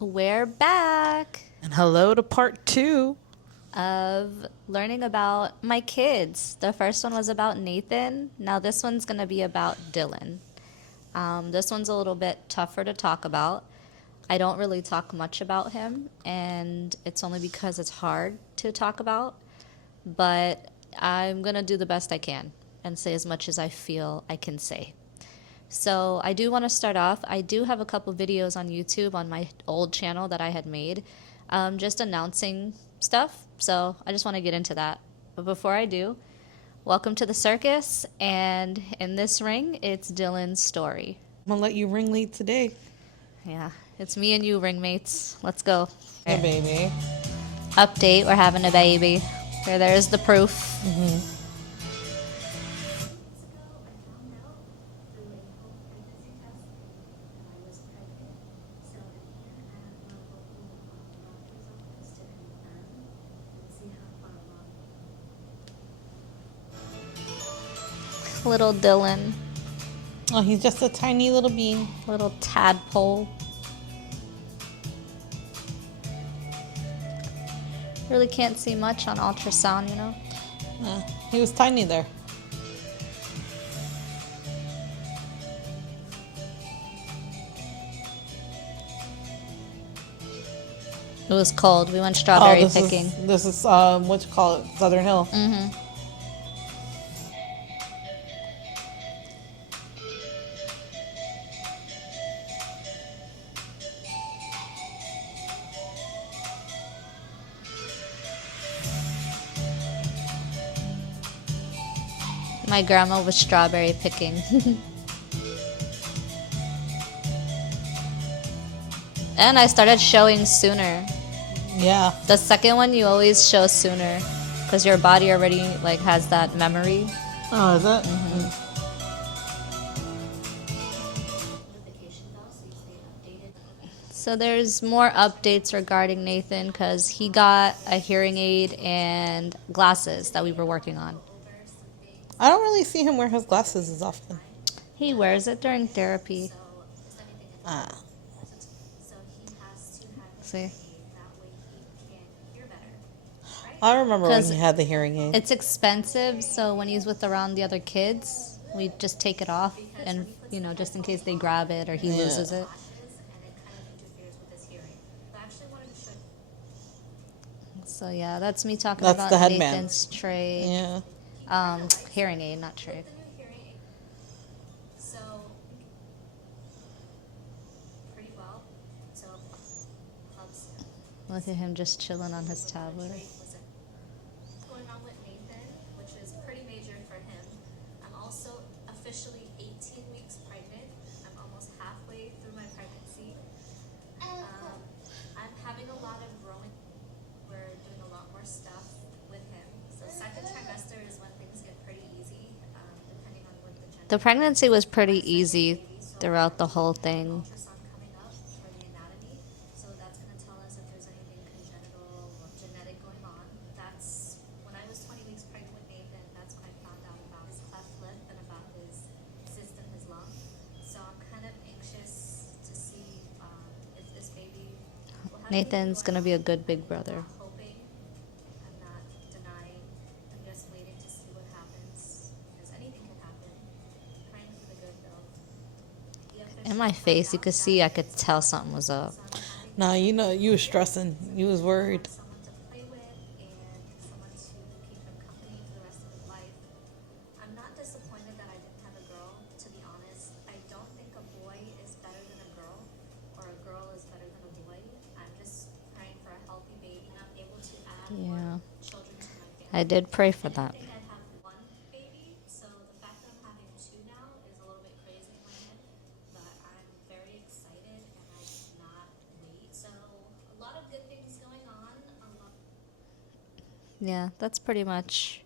We're back And hello to part 2. of learning about my kids. The first one was about Nathan. Now this one's going to be about Dylan. This one's a little bit tougher to talk about. I don't really talk much about him, and it's only because it's hard to talk about. But I'm going to do the best I can and say as much as I feel I can say. So I do want to start off. I do have a couple videos on YouTube on my old channel that I had made, just announcing stuff. So I just want to get into that. But before I do, welcome to the circus. And in this ring, it's Dylan's story. I'm gonna let you ring lead today. Yeah, it's me and you, ringmates. Let's go. Hey, baby. Update, we're having a baby. There's the proof. Little Dylan, Oh, he's just a tiny little bean. little tadpole. Really can't see much on ultrasound, you know? He was tiny there. It was cold. We went strawberry picking. This is what you call it, Southern Hill. My grandma was strawberry picking. And I started showing sooner. Yeah. The second one you always show sooner because your body already like has that memory. Oh, is it? So there's more updates regarding Nathan because he got a hearing aid and glasses that we were working on. I don't really see him wear his glasses as often. He wears it during therapy. Ah. See? I remember when 'Cause he had the hearing aid. It's expensive, so when he's with around the other kids, we just take it off and, just in case they grab it or he loses it. So yeah, that's me talking That's about the headband. Nathan's trade. Yeah. Hearing aid, not trade. Look at him just chilling on his tablet. Going on with Nathan, which is pretty major for him. I'm also officially 18 weeks pregnant. I'm almost halfway through my pregnancy. I'm having a lot of growing. We're doing a lot more stuff with him. So second trimester is when things get pretty easy, depending on what the gender. The pregnancy was pretty easy throughout the whole thing. Ultrasound coming up for the anatomy, so that's going to tell us if there's anything congenital or genetic going on. That's when I was 20 weeks pregnant with Nathan. That's when I found out about his cleft lip and about his cyst in his lung. So I'm kind of anxious to see if this baby will have Nathan's gonna be a good big brother. I'm hoping. I'm not denying. I'm just waiting to see what happens because anything can happen. Praying for the good though. In my face, you could see I could tell something was up. Nah, you was stressing. You was worried. Someone to play with and someone to keep him company for the rest of his life. I'm not disappointed that I didn't have a girl, to be honest. I don't think a boy is better than a girl or a girl is better than a boy. I'm just praying for a healthy baby. I'm able to add Yeah, more children to my family. I did pray for that. I think I'd have one baby, so the fact that I'm having two now is a little bit crazy in my head. But I'm very excited and I cannot wait. So a lot of good things going on. Yeah, that's pretty much.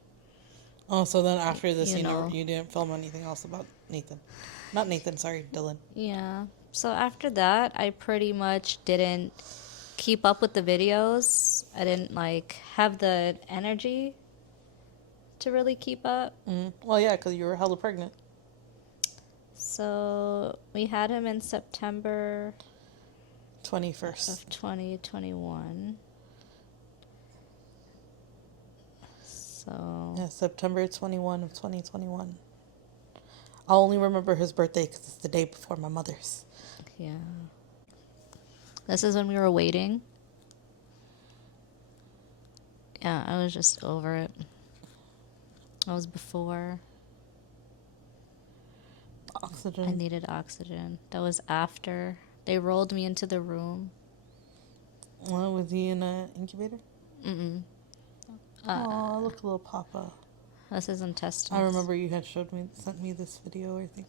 Oh, so then after this, You know. you didn't film anything else about Nathan. Not Nathan, sorry, Dylan. Yeah. So after that, I pretty much didn't keep up with the videos. I didn't have the energy to really keep up. Well, yeah, because you were hella pregnant. So we had him in September 21st. of 2021. So Yeah, September 21 of 2021. I'll only remember his birthday because it's the day before my mother's. yeah, this is when we were waiting. Yeah, I was just over it. That was before I Oxygen. needed oxygen. That was after they rolled me into the room. Well, was he in an incubator? Mm-mm. Oh, look, little Papa. This is intestines. I remember you had sent me this video, I think.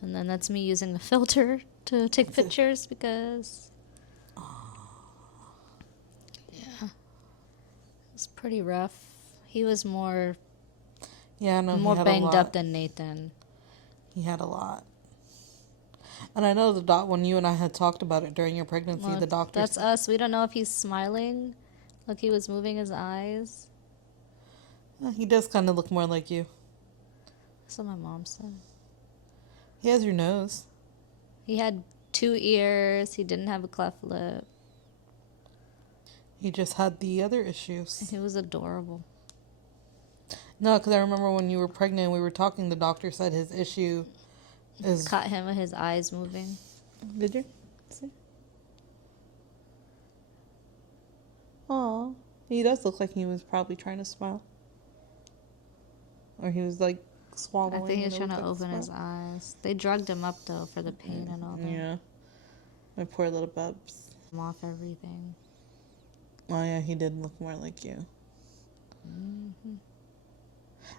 And then that's me using a filter to take That's it. pictures because, yeah, it's pretty rough. He was more Yeah, no, more he had a banged lot. up than Nathan. He had a lot. And I know when you and I had talked about it during your pregnancy, Look, the doctor that's said, us. We don't know if he's smiling. Look, he was moving his eyes. He does kind of look more like you. That's what my mom said. He has your nose. He had 2 ears. He didn't have a cleft lip. He just had the other issues. He was adorable. No, because I remember when you were pregnant, we were talking, the doctor said his issue is... Caught him with his eyes moving. Did you? See? Aw. He does look like he was probably trying to smile. Or he was like swallowing. I think he was and it trying to looked like open a his smile. eyes. They drugged him up, though, for the pain and all that. Yeah. My poor little bubs. I'm off everything. Oh, yeah, he did look more like you. Mm-hmm.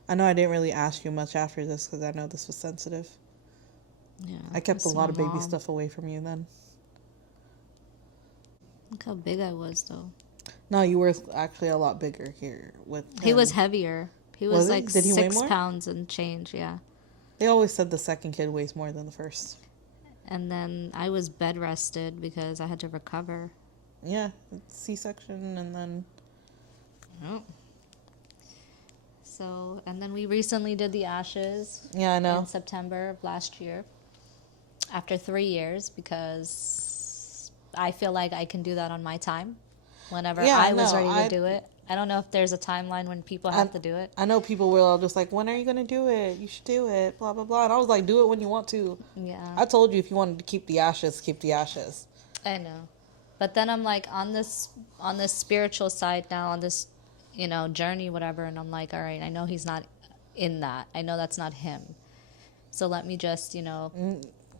I know I didn't really ask you much after this because I know this was sensitive. Yeah. I kept a that's lot my of baby mom. stuff away from you then. Look how big I was, though. No, you were actually a lot bigger here with He was him. heavier. He was Was he? like Did he weigh 6 more? pounds and change, yeah. They always said the second kid weighs more than the first. And then I was bed rested because I had to recover. Yeah, C-section and then... Oh. So, and then we recently did the ashes Yeah, I know. in September of last year. After 3 years, because I feel like I can do that on my time. Whenever Yeah, I was no, ready to do it. I don't know if there's a timeline when people have to do it. I know people were all just like, when are you going to do it? You should do it, blah, blah, blah. And I was like, do it when you want to. Yeah. I told you if you wanted to keep the ashes, keep the ashes. I know. But then I'm like on this spiritual side now, on this, journey, whatever, and I'm like, all right, I know he's not in that. I know that's not him. So let me just,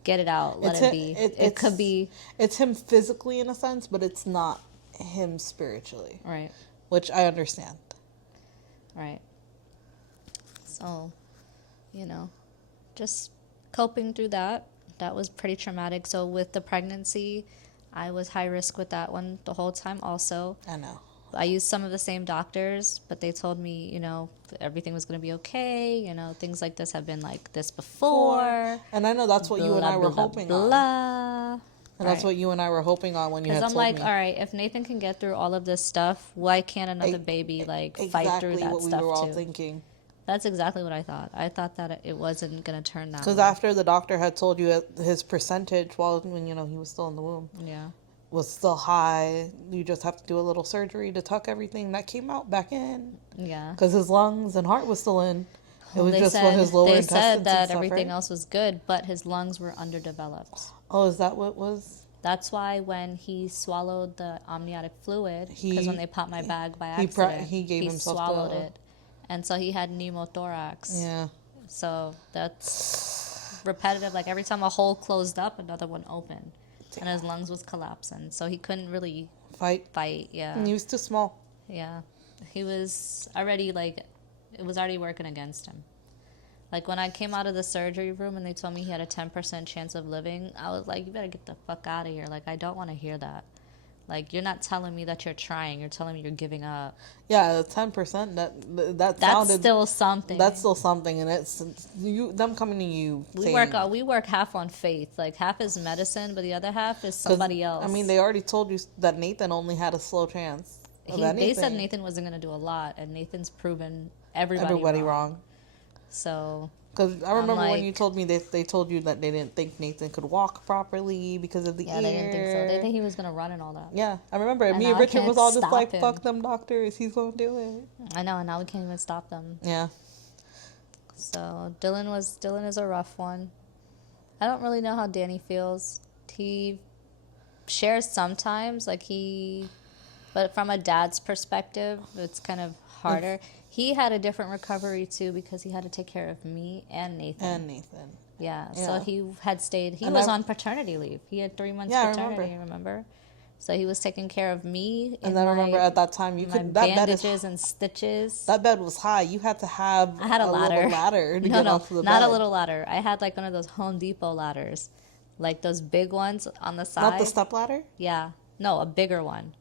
get it out. Let it be. It could be. It's him physically in a sense, but it's not him spiritually. Right. Which I understand. Right. So, just coping through that. That was pretty traumatic. So with the pregnancy, I was high risk with that one the whole time also. I know. I used some of the same doctors, but they told me, everything was going to be okay. Things like this have been like this before. And I know that's what you and I were hoping on. And that's what you and I were hoping on when you had Because told I'm like, me. all right, if Nathan can get through all of this stuff, why can't another baby fight through that exactly what we stuff were all too? thinking. That's exactly what I thought. I thought that it wasn't going to turn that Because way. after the doctor had told you his percentage, when he was still in the womb, Yeah. was still high. You just have to do a little surgery to tuck everything that came out back in. Yeah. Because his lungs and heart was still in. It was They just said, for his lower they intestines said and that stuff, everything right? else was good, but his lungs were underdeveloped. Oh, is that what was? That's why when he swallowed the amniotic fluid, because when they popped my bag by accident, he gave himself swallowed it. And so he had pneumothorax. Yeah. So that's repetitive. Like every time a hole closed up, another one opened. Damn. And his lungs was collapsing. So he couldn't really Fight. Yeah. And he was too small. Yeah. He was already it was already working against him. Like when I came out of the surgery room and they told me he had a 10% chance of living, I was like, you better get the fuck out of here. Like, I don't want to hear that. Like, you're not telling me that you're trying. You're telling me you're giving up. Yeah, 10%. That's still something. That's still something, and it's them coming to you. We work half on faith. Like half is medicine, but the other half is somebody else. I mean, they already told you that Nathan only had a slow chance of anything. They said Nathan wasn't going to do a lot, and Nathan's proven everybody wrong. So Because I I'm remember when like, you told me they told you that they didn't think Nathan could walk properly because of the yeah, ear. they didn't think so. They think he was gonna run and all that. Yeah, I remember. And And me and now I Richard can't was all just stop like, him. "Fuck them doctors, he's gonna do it." I know, and now we can't even stop them. Yeah, So Dylan is a rough one. I don't really know how Danny feels. He shares sometimes, but from a dad's perspective, it's kind of harder. He had a different recovery too because he had to take care of me and Nathan. and Nathan. Yeah, so Yeah. he had stayed. He And was I- on paternity leave. He had 3 months Yeah, I paternity. Remember? So he was taking care of me And in I remember at that time my that bandages and stitches. that bed was high. You had to have I had a ladder. little ladder to No, get no, onto the not bed. a little ladder. I had like one of those Home Depot ladders, like those big ones on the side. Not the step ladder. Yeah, no, a bigger one.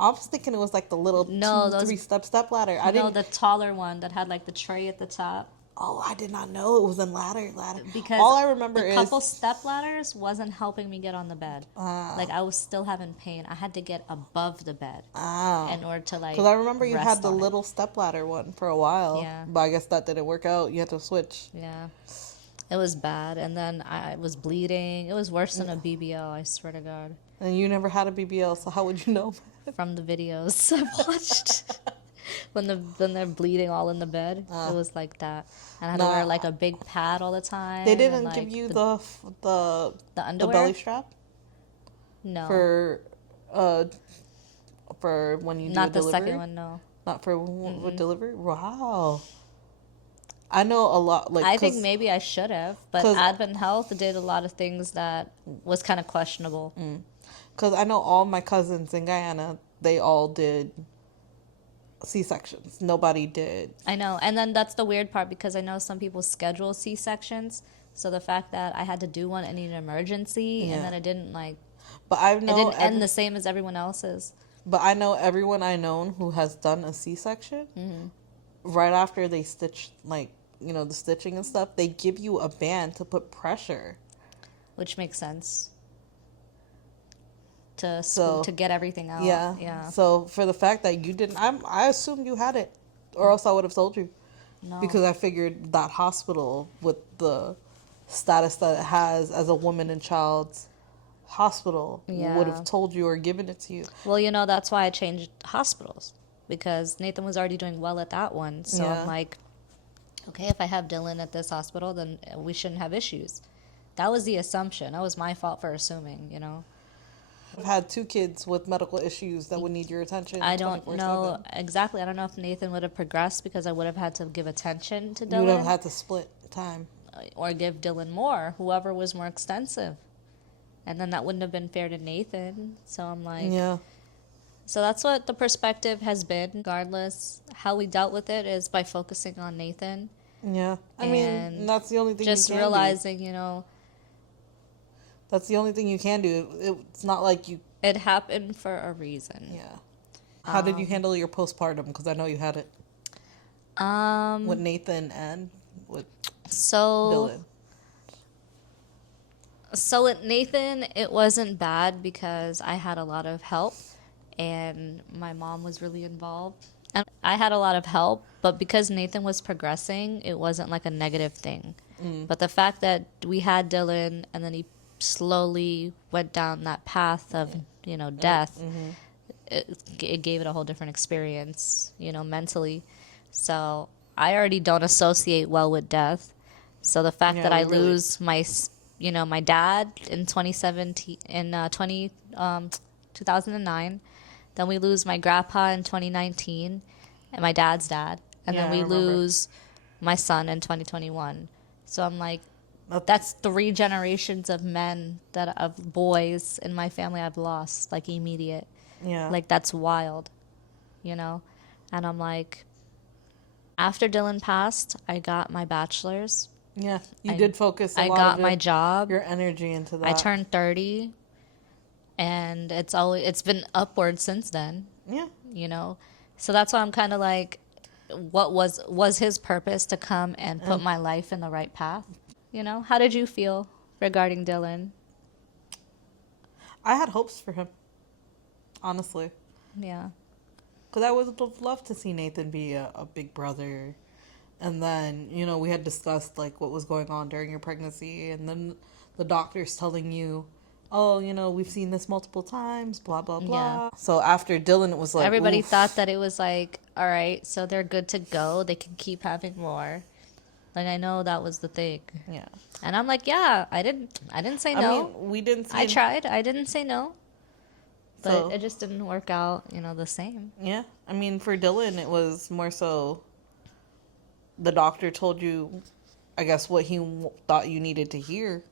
I was thinking it was like the little No, those 2-3 step ladder. I No, didn't. the taller one that had like the tray at the top. Oh, I did not know it was a ladder. Because All I remember the is couple step ladders wasn't helping me get on the bed. Ah. Like I was still having pain. I had to get above the bed ah. in order to like. Because I remember you rest had the on it. little step ladder one for a while. Yeah. But I guess that didn't work out. You had to switch. Yeah, it was bad, and then I was bleeding. It was worse than a BBL. I swear to God. And you never had a BBL, so how would you know? From the videos I watched. When they're bleeding all in the bed, it was like that, and I had to Nah. wear like a big pad all the time. They and, didn't like, give you the the underwear? belly strap no for when you do not a the delivery. second one. No, Not for with delivery. Wow. I know a lot. Like I think maybe I should have, but 'cause- Advent Health did a lot of things that was kind of questionable. because I know all my cousins in Guyana. They all did C-sections. Nobody did. I know, and then that's the weird part because I know some people schedule C-sections. So the fact that I had to do one in an emergency Yeah. and then it didn't like But I it know. didn't end the same as everyone else's. But I know everyone I known who has done a C-section. Right after they stitch, like the stitching and stuff, they give you a band to put pressure. Which makes sense. So- To get everything out. Yeah. Yeah. So for the fact that you didn't, I assumed you had it, or else I would have told you. No. Because I figured that hospital with the status that it has as a woman and child's hospital would Yeah. have told you or given it to you. Well, that's why I changed hospitals because Nathan was already doing well at that one. So Yeah. I'm like, okay, if I have Dylan at this hospital, then we shouldn't have issues. That was the assumption. That was my fault for assuming. I've had 2 kids with medical issues that would need your attention. I don't 24/7. know exactly. I don't know if Nathan would have progressed because I would have had to give attention to You would have Dylan had to split time. or give Dylan more, whoever was more extensive. And then that wouldn't have been fair to Nathan. So I'm like, Yeah. So that's what the perspective has been. Regardless, how we dealt with it is by focusing on Nathan. Yeah. I And mean, that's the only thing Just you can realizing, do. That's the only thing you can do. It's not like you. it happened for a reason. Yeah. How did you handle your postpartum? Because I know you had it with Nathan and with So Dylan. So with Nathan, it wasn't bad because I had a lot of help and my mom was really involved. And I had a lot of help, but because Nathan was progressing, it wasn't like a negative thing. But the fact that we had Dylan and then he slowly went down that path of, death, it gave it a whole different experience, mentally. So I already don't associate well with death. So the fact Yeah, that I we really- lose my dad in 2009, then we lose my grandpa in 2019, and my dad's dad, and Yeah, then I we remember. lose my son in 2021. So I'm like, That- that's 3 generations of men of boys in my family I've lost, like immediate. Yeah. Like that's wild, And I'm like, after Dylan passed, I got my bachelor's. Yeah. You I- did focus a I lot got of my job. your energy into that. I turned 30, and it's been upward since then. Yeah. So that's why I'm kind of like, what was his purpose to come and put my life in the right path? How did you feel regarding Dylan? I had hopes for him. Honestly. Yeah. Because I would have loved to see Nathan be a big brother, And then, you know, we had discussed like what was going on during your pregnancy, and then the doctor's telling you, oh, you know, we've seen this multiple times, blah blah blah. Yeah. So after Dylan, it was like Everybody oof. thought that it was like, all right, so they're good to go. They can keep having more. Like, I know that was the thing. Yeah. And I'm like, yeah, I didn't say no. I mean, we didn't. I tried. I didn't say no. But So, it just didn't work out, you know, the same. yeah. I mean, for Dylan, it was more so. The doctor told you, I guess, what he thought you needed to hear.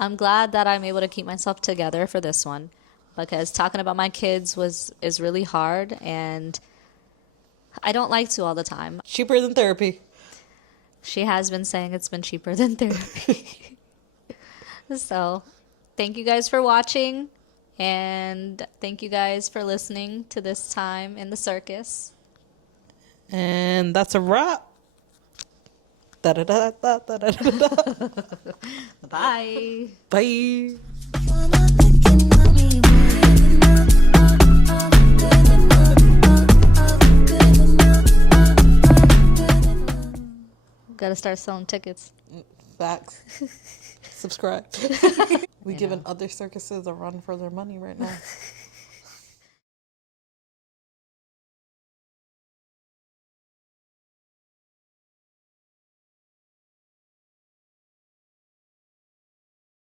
I'm glad that I'm able to keep myself together for this one, because talking about my kids is really hard, and I don't like to all the time. Cheaper than therapy. She has been saying it's been cheaper than therapy. So, thank you guys for watching, and thank you guys for listening to this time in the circus. And that's a wrap. Da-da-da-da-da-da-da-da. Bye. Bye. Gotta start selling tickets. Facts. Subscribe. We giving other circuses a run for their money right now.